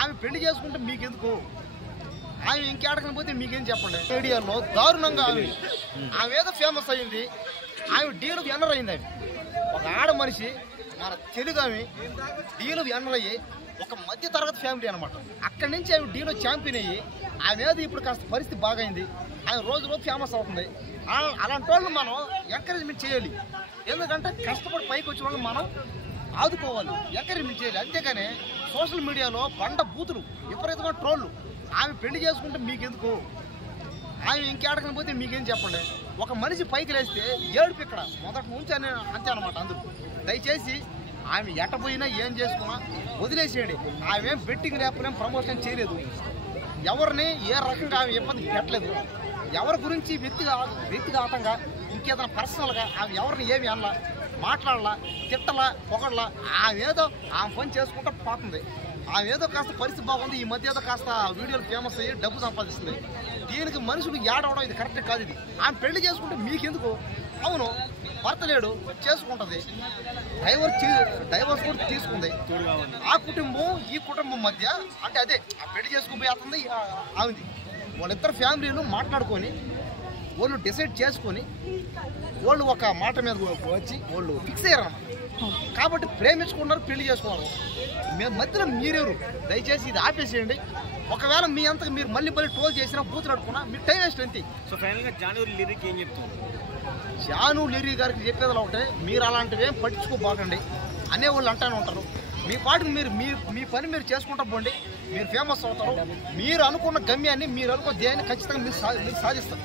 ఆమె పెళ్లి చేసుకుంటే మీకెందుకు? ఆమె ఇంకేడకని పోతే మీకేం చెప్పండి. మీడియాలో దారుణంగా ఆమె ఏదో ఫేమస్ అయింది, ఆమె డీలు ఎన్నర్ అయింది. ఆమె ఒక ఆడ మనిషి, మన తెలుగు ఆమె డీలు ఎన్నర్ అయ్యి ఒక మధ్య తరగతి ఫ్యామిలీ అనమాట. అక్కడి నుంచి ఆమె డీలో ఛాంపియన్ అయ్యి ఆమె ఏదో ఇప్పుడు కాస్త పరిస్థితి బాగైంది, ఆమె రోజు రోజు ఫేమస్ అవుతుంది. అలాంటి వాళ్ళు మనం ఎంకరేజ్మెంట్ చేయాలి. ఎందుకంటే కష్టపడి పైకి వచ్చిన వాళ్ళు మనం ఆదుకోవాలి, ఎంకరేజ్మెంట్ చేయాలి. అంతేగాని సోషల్ మీడియాలో బండ బూతులు, విపరీతమైన ట్రోళ్ళు. ఆమె పెళ్లి చేసుకుంటే మీకెందుకు? ఆమె ఇంకేడకని పోతే మీకేం చెప్పండి. ఒక మనిషి పైకి లేస్తే ఏడుపు ఇక్కడ మొదటి నుంచి అంతే అనమాట. అందరూ దయచేసి ఆమె ఎట్టపోయినా ఏం చేసుకున్నా వదిలేసేయండి. ఆమె ఏం బెట్టింగ్ రేపలేం ప్రమోషన్ చేయలేదు, ఎవరిని ఏ రకంగా ఆమె ఇబ్బంది పెట్టలేదు, ఎవరి గురించి వ్యక్తిగతంగా ఇంకేదైనా పర్సనల్గా ఆమె ఎవరిని ఏమి అనలా, మాట్లాడలా, తిట్టలా, పొగడలా. ఆమె ఏదో ఆమె పని చేసుకుంటూ పోతుంది. ఆమె ఏదో కాస్త పరిస్థితి బాగుంది, ఈ మధ్య ఏదో కాస్త వీడియోలు ఫేమస్ అయ్యి డబ్బు సంపాదిస్తుంది. దీనికి మనుషులు ఏడవడం ఇది కరెక్ట్ కాదు. ఇది ఆమె పెళ్లి చేసుకుంటే మీకెందుకు? అవును, భర్త లేడు, చేసుకుంటుంది, డైవర్స్ కూడా తీసుకుంది. ఆ కుటుంబం ఈ కుటుంబం మధ్య అంటే అదే ఆ పెళ్లి చేసుకుపోతుంది ఆమెది. వాళ్ళిద్దరు ఫ్యామిలీలు మాట్లాడుకొని వాళ్ళు డిసైడ్ చేసుకొని వాళ్ళు ఒక మాట మీద వచ్చి వాళ్ళు ఫిక్స్ అయ్యారు అన్నమాట. కాబట్టి ప్రేమించుకున్నారు, పెళ్లి చేసుకున్నారు. మధ్యలో మీరెవరు? దయచేసి ఇది ఆపేసేయండి. ఒకవేళ మీ అంతకు మీరు మళ్ళీ ట్రోల్ చేసినా, బూతులు అడుకున్నా మీకు టైం వేస్ట్ అంతే. సో ఫైనల్గా జాను లిరిక్ ఏం చెప్తుంది? జాను లిరి గారికి చెప్పేది ఒకటే, మీరు అలాంటివి ఏం పట్టించుకోబాకండి అనేవాళ్ళు అంటానే ఉంటారు. మీ పాటికి మీరు మీ పని మీరు చేసుకుంటా పోండి, మీరు ఫేమస్ అవుతారు. మీరు అనుకున్న గమ్యాన్ని, మీరు అనుకున్న ధ్యేయాన్ని ఖచ్చితంగా మీరు సాధిస్తారు.